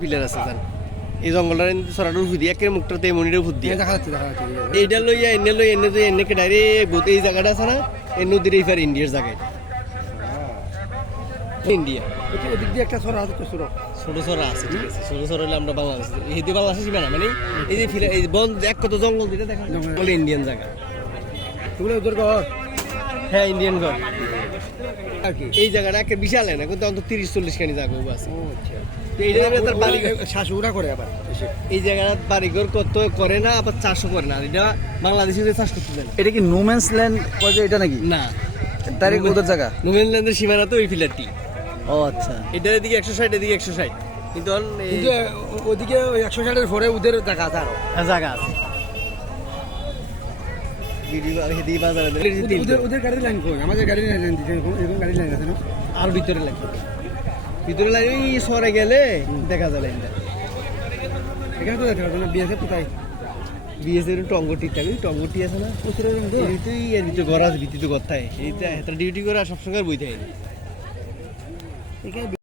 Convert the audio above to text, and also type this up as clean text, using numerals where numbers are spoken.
pillar আছে জান এই জঙ্গলটার সরাটোর ফুদি একের মুখটাতে মনিরের ফুদ দিয়ে দেখা যাচ্ছে দেখা যাচ্ছে এইটা লইয়া এনে লই এনে যে এনে কে ডাইরেক্ট এই জায়গাটা আছে না এই নদীর এই পার ইন্ডিয়ার জায়গায় ইন্ডিয়া ওদিক দিয়ে একটা সরা আছে তো সরা ছোট সরা আছে ঠিক আছে ছোট সরা হলে আমরা বাংলাদেশ এই দিয়ে বাংলাদেশ সীমানা মানে এই যে ফিলা এই বন এক কত জঙ্গল দিতে দেখা বলে ইন্ডিয়ান জায়গা এগুলো ওদের ঘর হ্যাঁ ইন্ডিয়ান ঘর আর কি এই জায়গাটা একে বিশাল না কিন্তু অন্তত 30-40 খানি জায়গা আছে ও আচ্ছা তো এই জায়গাটা তার বাড়ি শাশুড়া করে আবার এই জায়গাটা বাড়িঘর কত করে না আবার চাষও করে না এটা বাংলাদেশে চাষ করতে দেয় এটা কি নোম্যান্স ল্যান্ড কয়ে এটা নাকি না ডাইরেক্ট ওদের জায়গা নোম্যানল্যান্ডের সীমানা তো ওই ফিলারটি ও আচ্ছা এটার এদিকে 160 এদিকে 160 কিন্তু ওদিকে 160 এর পরে ওদের জায়গা আছে আরো জায়গা আছে হেদি বাজারে ওদের গাড়ির লাইন কই আমাদের গাড়ির লাইন দিতে এরকম গাড়ির লাইন আছে না আর ভিতরে লাগে ভিতরে লাগে এই সরে গেলে দেখা যায় লাইনটা এখানে তো দেখা যাচ্ছে বিএসএফ কোথায় বিএসএর টঙ্গটি থাকে টঙ্গটি আছে না প্রচুরের মধ্যে তুই এর ভিতরে ঘর আছে ভিত্তিতে কথায় এইটা ডিউটি করে সবসময় বই থাকে এখানে